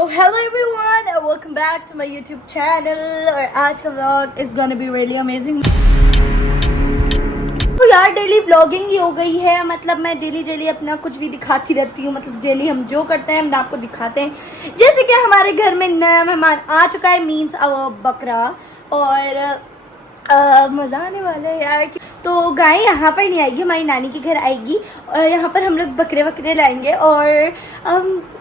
Hello everyone and welcome back to my YouTube channel और आज का vlog is gonna be really amazing। तो यार डेली व्लॉगिंग ही हो गई है, मतलब मैं डेली अपना कुछ भी दिखाती रहती हूँ, मतलब डेली हम जो करते हैं हम आपको दिखाते हैं। जैसे कि हमारे घर में नया मेहमान आ चुका है, मीन्स बकरा, और मज़ा आने वाला है यार। तो गाय यहाँ पर नहीं आएगी, हमारी नानी के घर आएगी और यहाँ पर हम लोग बकरे लाएंगे। और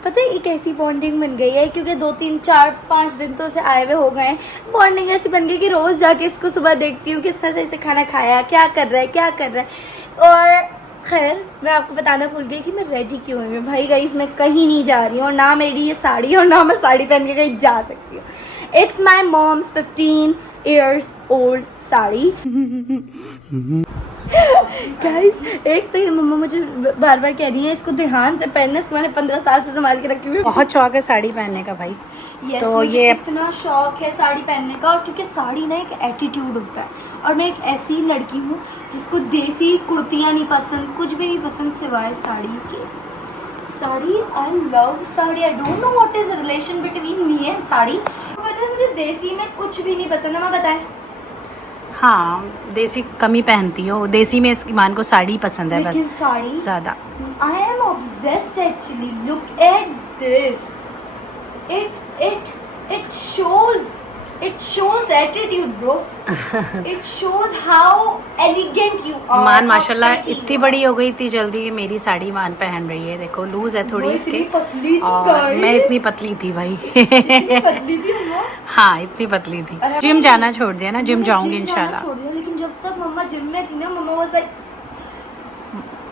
पता है एक ऐसी बॉन्डिंग बन गई है, क्योंकि 2 3 4 5 दिन तो उसे आए हुए हो गए हैं। बॉन्डिंग ऐसी बन गई कि रोज़ जाके इसको सुबह देखती हूँ किस तरह से इसे खाना खाया, क्या कर रहा है। और खैर मैं आपको बताना भूल गई कि मैं रेडी क्यों हुई हूँ। भाई गाइस मैं कहीं नहीं जा रही हूँ, और ना मेरी ये साड़ी और ना मैं साड़ी पहन के कहीं जा सकती हूँ। It's my mom's 15 years old sari. Guys एक तो ये मम्मा मुझे बार बार कह रही है इसको ध्यान से पहनना, इसको मैंने 15 साल से संभाल के रखी हुई है। बहुत शौक है साड़ी पहनने का भाई। yes, तो ये इतना शौक है साड़ी पहनने का, और क्योंकि साड़ी ना एक एटीट्यूड होता है, और मैं एक ऐसी लड़की हूँ जिसको देसी कुर्तियाँ नहीं पसंद, कुछ भी नहीं पसंद सिवाय साड़ी के। Sari, I love sari. I don't know what is relation between me and sari. पता है मुझे देसी में कुछ भी नहीं पसंद है, मैं बताएं। हाँ देसी कम ही पहनती हो, देसी में इसकी मान को साड़ी पसंद है लेकिन बस साड़ी ज़्यादा। I am obsessed actually. Look at this, it shows attitude bro। it shows how elegant you are। मान माशाल्लाह इतनी बड़ी हो गई, इतनी जल्दी ये मेरी साड़ी मान पहन रही है। देखो लूज है थोड़ी इसके, और मैं इतनी पतली थी भाई। पतली थी मम्मा। हाँ इतनी पतली थी। जिम जाना छोड़ दिया ना, जिम जाऊंगी इंशाल्लाह। छोड़ दिया, लेकिन जब तक मम्मा जिम में थी ना, mamma was like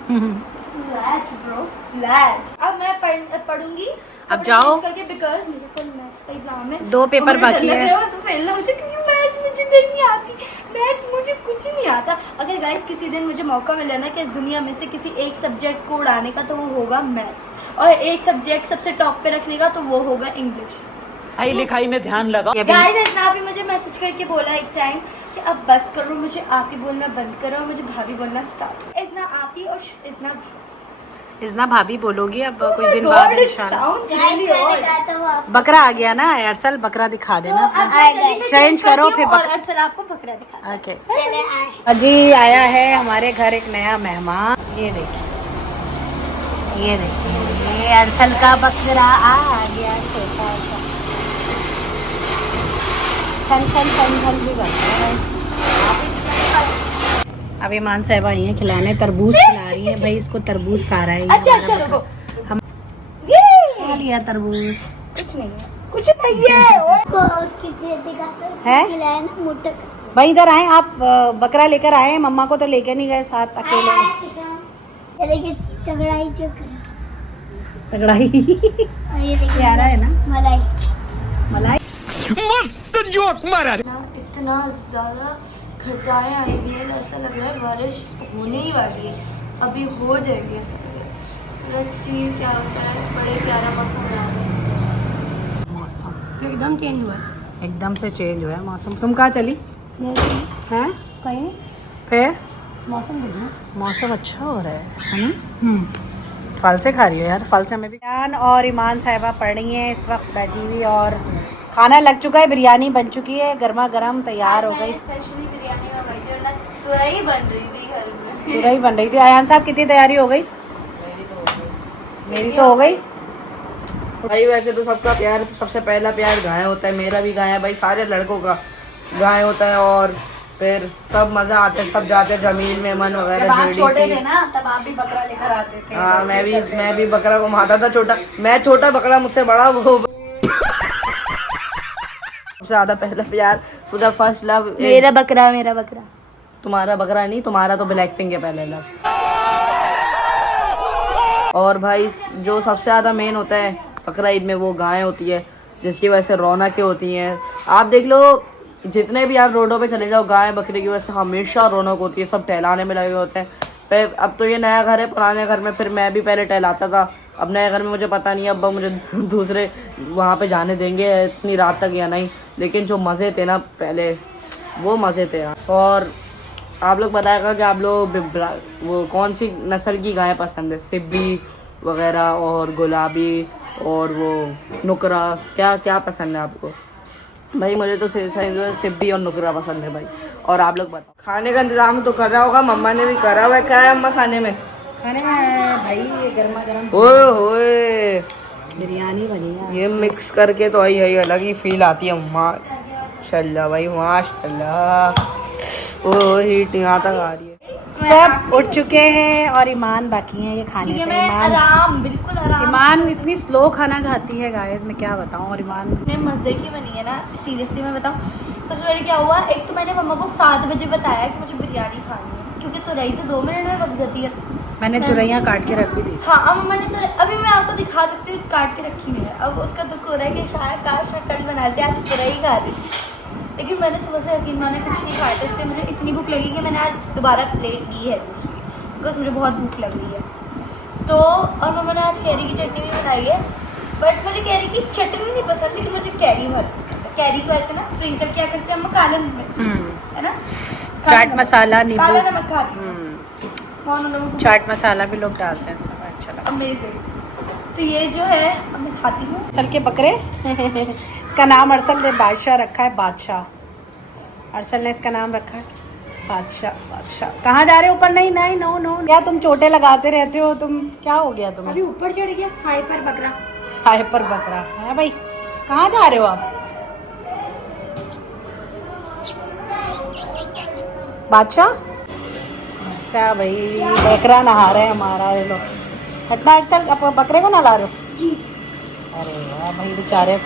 flat bro, flat. अब मैं पढ़ूंगी अब जाओ, बिकॉज मेरे को मैथ्स का एग्जाम है, 2 पेपर बाकी है। मुझे क्योंकि मैथ्स मुझे नहीं आती, मैथ्स मुझे कुछ नहीं आता। अगर गाइस किसी दिन मुझे मौका मिले ना कि इस दुनिया में से किसी एक सब्जेक्ट को उड़ाने का, तो वो होगा मैथ्स, और एक सब्जेक्ट सबसे टॉप पे रखने का, तो वो होगा इंग्लिश। पढ़ाई लिखाई में ध्यान लगा। गाइस इतना भी मुझे मैसेज करके बोला एक टाइम कि अब बस करो, मुझे आप ही बोलना बंद करो, मुझे भाभी बोलना स्टार्ट। इतना आप ही और इतना भाभी बोलोगी अब कुछ दिन बाद इंशाल्लाह। बकरा आ गया ना अरसल, बकरा दिखा देना, चेंज करो फिर और अरसल आपको बकरा दिखा। ओके अजी आया है हमारे घर एक नया मेहमान। ये देखिए ये अरसल का बकरा आ गया, छोटा सा छन भी करता है। अब ईमान साहब आई हैं खिलाने, तरबूज खिला रही हैं भाई, इसको तरबूज खा रहा है। अच्छा हम खा लिया तरबूज। कुछ नहीं है भाई इधर आए आप, बकरा लेकर आए, मम्मा को तो लेकर नहीं गए साथ अकेले। तगड़ाई प्यारा है ना, मलाई मस्त जोक मारा। इतना ज्यादा घटाएं आई हुई है, ऐसा लग रहा है बारिश होने ही वाली है, अभी हो जाएगी ऐसा लग रहा है। लेट्स सी क्या होता है। बड़े प्यारा मौसम हो रहा है, मौसम एकदम चेंज हुआ है, एकदम से चेंज हुआ है मौसम। तुम कहाँ चली हैं? कहीं फिर मौसम देखना, मौसम अच्छा हो रहा है ना। फल से खा रही हो यार, फल से हमें भी। ईमान और ईमान साहिबा पढ़ रही हैं इस वक्त बैठी हुई, और खाना लग चुका है, बिरयानी बन चुकी है, गर्मा गर्म तैयार हो गई। स्पेशली बिरयानी मंगाई थी, वरना तुरई बन रही थी घर में। तुरई बन रही थी। आयान साहब कितनी तैयारी हो गई? मेरी तो हो गई भाई वैसे तो सबका प्यार, सबसे पहला प्यार गाय होता है, मेरा भी गाय है भाई, सारे लड़कों का गाय होता है। और फिर सब मजा आता है, सब जाते हैं जमीन में, मन वगैरह। जब आप छोटे थे ना तब आप भी बकरा लेकर आते थे। हाँ मैं भी बकरा को मारता था, छोटा मैं, छोटा बकरा मुझसे बड़ा वो। सबसे ज्यादा पहला प्यार, फॉर फर्स्ट लव मेरा बकरा। तुम्हारा बकरा नहीं, तुम्हारा तो ब्लैक पिंक है पहले लव। और भाई जो सबसे ज्यादा मेन होता है बकरा ईद में, वो गाय होती है, जिसकी वजह से रौनकें होती हैं। आप देख लो जितने भी आप रोडों पे चले जाओ, गाय बकरे की वजह से हमेशा रौनक होती है, सब टहलाने में लगे होते हैं। फिर अब तो ये नया घर है, पुराने घर में फिर मैं भी पहले टहलाता था, अब नए घर में मुझे पता नहीं अब मुझे दूसरे वहाँ पे जाने देंगे इतनी रात तक या नहीं। लेकिन जो मज़े थे ना पहले, वो मज़े थे यार। और आप लोग बताएगा कि आप लोग वो कौन सी नस्ल की गाय पसंद है, सिब्बी वगैरह और गुलाबी और वो नुकरा। क्या क्या पसंद है आपको? भाई मुझे तो सिब्बी और नुकरा पसंद है भाई। और आप लोग बताओ। खाने का इंतजाम तो कर रहा होगा, मम्मा ने भी करा हुआ है। क्या है अम्मा खाने में? खाने में भाई ये गर्मा गर्म ओए होए, बिरयानी बनी है। ये मिक्स करके तो आई अलग ही फील आती है। माशाल्लाह भाई माशाल्लाह। ओ हीट यहाँ तक आ रही है। सब उठ चुके हैं और ईमान बाकी है ये खाने क्योंकि पे। मैं ईमान आराम, बिल्कुल आराम। ईमान इतनी स्लो खाना खाती है गाइस, मैं क्या बताऊं। और ईमान इतने मज़े की बनी है ना, सीरियसली मैं बताऊँ। सबसे पहले क्या हुआ, एक तो मैंने मम्मा को 7 बजे बताया कि मुझे बिरयानी खानी है, क्योंकि तुरई तो 2 मिनट में पक जाती है। मैंने तुरैया काट के रख भी दी। हाँ, अब मम्मा ने तो अभी मैं आपको दिखा सकती हूँ, काट के रखी हुई है। अब उसका दुख हो रहा है कि शायद काश मैं कल बना लेती, आज तुरई खा रही। लेकिन मैंने सुबह से यकीन माने कुछ नहीं खाया था, इसलिए मुझे इतनी भूख लगी कि मैंने आज दोबारा प्लेट ली है दूसरी, बिकॉज मुझे बहुत भूख लग रही है। तो और मम्मा ने आज कैरी की चटनी भी बनाई है, बट मुझे कैरी की चटनी नहीं पसंद, लेकिन मुझे कैरी बहुत पसंद है। कैरी को ऐसे ना स्प्रिंकल क्या करते हैं हम, काला मिर्च है ना, चाट मसाला, नींबू, काला नमक खाते हैं। कौन लोगों को चाट मसाला भी लोग डालते हैं इसमें, अच्छा लगता अमेजिंग। तो ये जो है अब मैं खाती हूँ। है। अरसल के बकरे इसका नाम अरसल ने बादशाह रखा है, बादशाह। अरसल ने इसका नाम रखा है बादशाह। बादशाह कहाँ जा रहे हो? ऊपर नहीं नहीं, नो नो, क्या तुम चोटे लगाते रहते हो तुम, क्या हो गया तुम्हें? अभी ऊपर चढ़ गया हाइपर बकरा। हाइपर बकरा है भाई। कहाँ जा रहे हो आप? बादशाह अच्छा भाई, बकरा नहा रहे हैं हमारा ये लोग। हटना अरसल, आप बकरे को नहला रहे हो? जी। अरे वाह भाई बेचारे,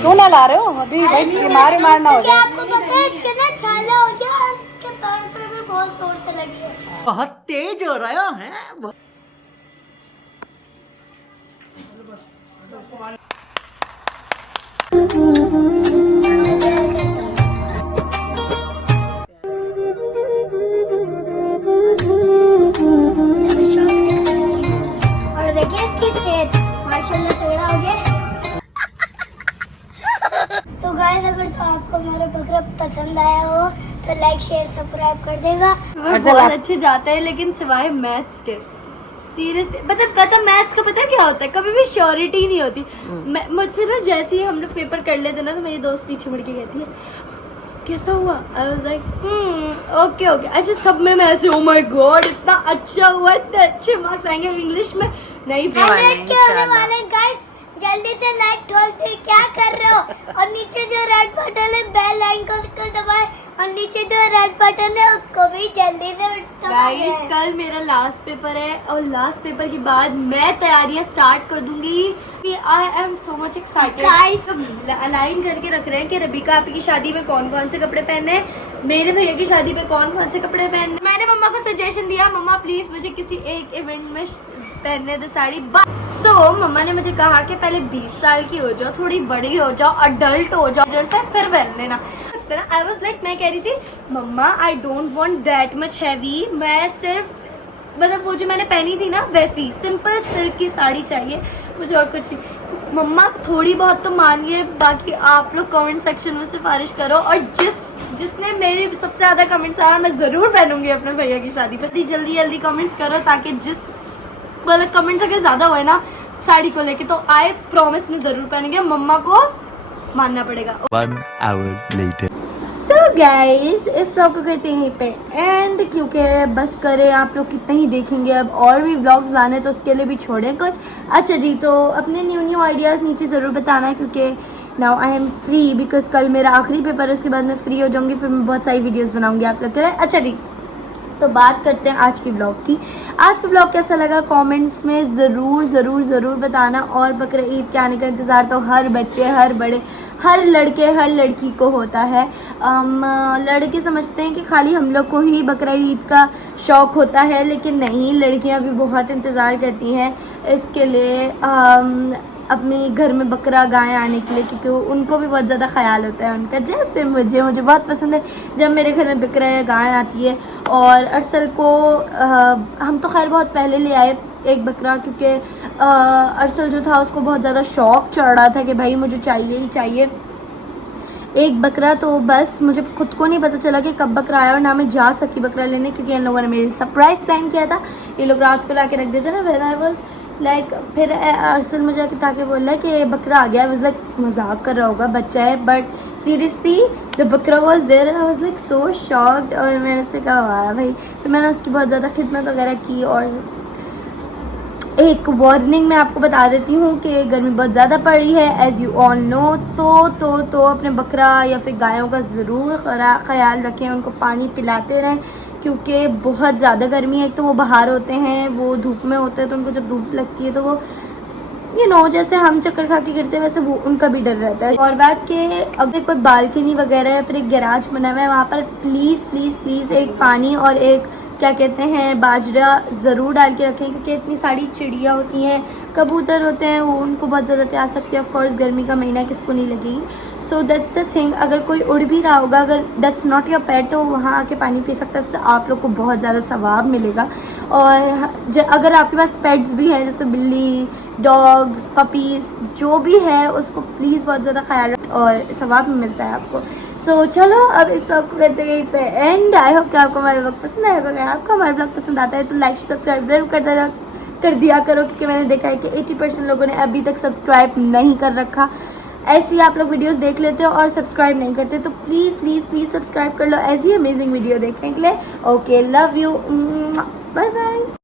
क्यों नहला रहे हो? अभी भाई बीमार ना हो जाए। आपको पता है कितना छाला हो गया, इसके पैर पे भी बहुत जोर से लगी है। बहुत तेज हो रहा है। और देखिए इसकी सेहत माशाल्लाह तगड़ा हो गया। तो गाइस अगर तो आपको हमारा बकरा पसंद आया हो तो लाइक शेयर सब्सक्राइब कर देगा। बहुत अच्छे जाते हैं, लेकिन सिवाय मैथ्स के। सीरियसली पता मैथ्स का पता है क्या होता है, कभी भी श्योरिटी नहीं होती। मुझसे ना जैसे ही हम लोग पेपर कर लेते ना, तो मेरी दोस्त पीछे मुड़ के कहती है कैसा हुआ। आई वाज लाइक ओके ओके। अच्छा सब में मैं ऐसे ओ माय गॉड इतना अच्छा हुआ, इतने अच्छे मार्क्स आएंगे। इंग्लिश में नहीं गाइस, जल्दी से लाइक ठोक दो, क्या कर रहे हो? और नीचे जो रेड बटन है बेल आइकन को दबाएं, और नीचे जो रेड बटन है उसको भी जल्दी से गाइस कल मेरा लास्ट पेपर है, और लास्ट पेपर के बाद मैं तैयारियां स्टार्ट कर दूंगी। I am so much excited. Guys align करके रख रहे हैं कि रबीका आपकी की शादी में कौन कौन से कपड़े पहनने हैं, मेरे भैया की शादी में कौन कौन से कपड़े पहनने। मैंने मम्मा को सजेशन दिया, मम्मा प्लीज मुझे किसी एक इवेंट में पहनने दो साड़ी। सो मम्मा ने मुझे कहा कि पहले 20 साल की हो जाओ, थोड़ी बड़ी हो जाओ, अडल्ट हो जाओ, जैसे फिर पहन लेना। आई वाज लाइक, मैं कह रही थी mamma I don't want that much heavy, मैं सिर्फ मतलब वो जो मैंने पहनी थी ना वैसी सिंपल सिल्क की साड़ी चाहिए मुझे, और कुछ नहीं। तो मम्मा थोड़ी बहुत तो मानिए, बाकी आप लोग कमेंट सेक्शन में सिफारिश करो, और जिसने मेरे सबसे ज़्यादा कमेंट्स आ रहा मैं ज़रूर पहनूंगी अपने भैया की शादी पर। जल्दी जल्दी कमेंट्स करो, ताकि मतलब कमेंट्स अगर ज़्यादा हुए ना साड़ी को लेके, तो आई प्रॉमिस में ज़रूर पहनेंगे, मम्मा को मानना पड़ेगा। 1 hour later. सो गाइस इस व्लॉग को करते हैं यहीं पे एंड, क्योंकि बस करें, आप लोग कितना ही देखेंगे, अब और भी व्लॉग्स लाने तो उसके लिए भी छोड़ें कुछ। अच्छा जी, तो अपने न्यू आइडियाज़ नीचे ज़रूर बताना है, क्योंकि now I am free, because कल मेरा आखिरी पेपर है, उसके बाद मैं फ्री हो जाऊँगी, फिर मैं बहुत सारी वीडियोज़ बनाऊँगी आप लोग के लिए। अच्छा जी, तो बात करते हैं आज की ब्लॉग की। आज का ब्लॉग कैसा लगा कमेंट्स में ज़रूर बताना। और बकरा ईद के आने का इंतज़ार तो हर बच्चे, हर बड़े, हर लड़के, हर लड़की को होता है। लड़के समझते हैं कि खाली हम लोग को ही बकरा ईद का शौक़ होता है, लेकिन नहीं, लड़कियां भी बहुत इंतज़ार करती हैं इसके लिए, अपने घर में बकरा गाय आने के लिए, क्योंकि उनको भी बहुत ज़्यादा ख्याल होता है उनका। जैसे मुझे बहुत पसंद है जब मेरे घर में बकरा या गाय आती है। और अरसल को हम तो खैर बहुत पहले ले आए एक बकरा, क्योंकि अरसल जो था उसको बहुत ज़्यादा शौक़ चढ़ रहा था कि भाई मुझे चाहिए ही चाहिए एक बकरा। तो बस मुझे खुद को नहीं पता चला कि कब बकरा आया, और ना मैं जा सकी बकरा लेने, क्योंकि इन लोगों ने मेरे सरप्राइज़ प्लान किया था। ये लोग रात को ला के रख देते ना, व्हेन आई वाज लाइक फिर अरसल मुझे ताकि बोल रहा है कि बकरा आ गया। आई वाज लाइक मजाक कर रहा होगा, बच्चा है, बट सीरियसली द बकरा was there. I was like so shocked और मैंने उससे कहा वाह भाई। तो मैंने उसकी बहुत ज़्यादा खिदमत वगैरह की। और एक वार्निंग मैं आपको बता देती हूँ कि गर्मी बहुत ज़्यादा पड़ रही है एज़ यू ऑल नो। तो अपने बकरा या फिर गायों का ज़रूर ख्याल रखें, उनको पानी पिलाते रहें क्योंकि बहुत ज़्यादा गर्मी है। एक तो वो बाहर होते हैं, वो धूप में होते हैं, तो उनको जब धूप लगती है तो वो जैसे हम चक्कर खा के गिरते हैं वैसे वो उनका भी डर रहता है। और बात कि अगर कोई बालकनी वगैरह या फिर एक गैराज बना हुआ है वहाँ पर प्लीज़ प्लीज़ प्लीज़ एक पानी और एक क्या कहते हैं बाजरा ज़रूर डाल के रखें क्योंकि इतनी सारी चिड़िया होती हैं, कबूतर होते हैं, वो उनको बहुत ज़्यादा प्यास लगती है। ऑफकोर्स गर्मी का महीना किसको नहीं लगेगी। So that's the thing. अगर कोई उड़ भी रहा होगा, अगर दैट्स नॉट योर पेट, तो वहाँ आके पानी पी सकता है, इससे आप लोग को बहुत ज़्यादा सवाब मिलेगा। और अगर आपके पास पेट्स भी हैं जैसे बिल्ली, डॉग्स, पपीज़, जो भी है उसको प्लीज़ बहुत ज़्यादा ख्याल रखें और सवाब मिलता है आपको। सो चलो अब इस व्लॉग को करते हैं पे एंड। आई होप कि आपको हमारा व्लॉग पसंद आएगा। अगर आपको हमारा व्लॉग पसंद आता है तो लाइक सब्सक्राइब ज़रूर कर दिया करो क्योंकि मैंने देखा है कि 80% लोगों ने अभी तक सब्सक्राइब नहीं कर रखा। ऐसे ही आप लोग वीडियोस देख लेते हो और सब्सक्राइब नहीं करते, तो प्लीज़ प्लीज़ प्लीज़ सब्सक्राइब कर लो ऐसी अमेजिंग वीडियो देखने के लिए। Okay, love you, bye bye.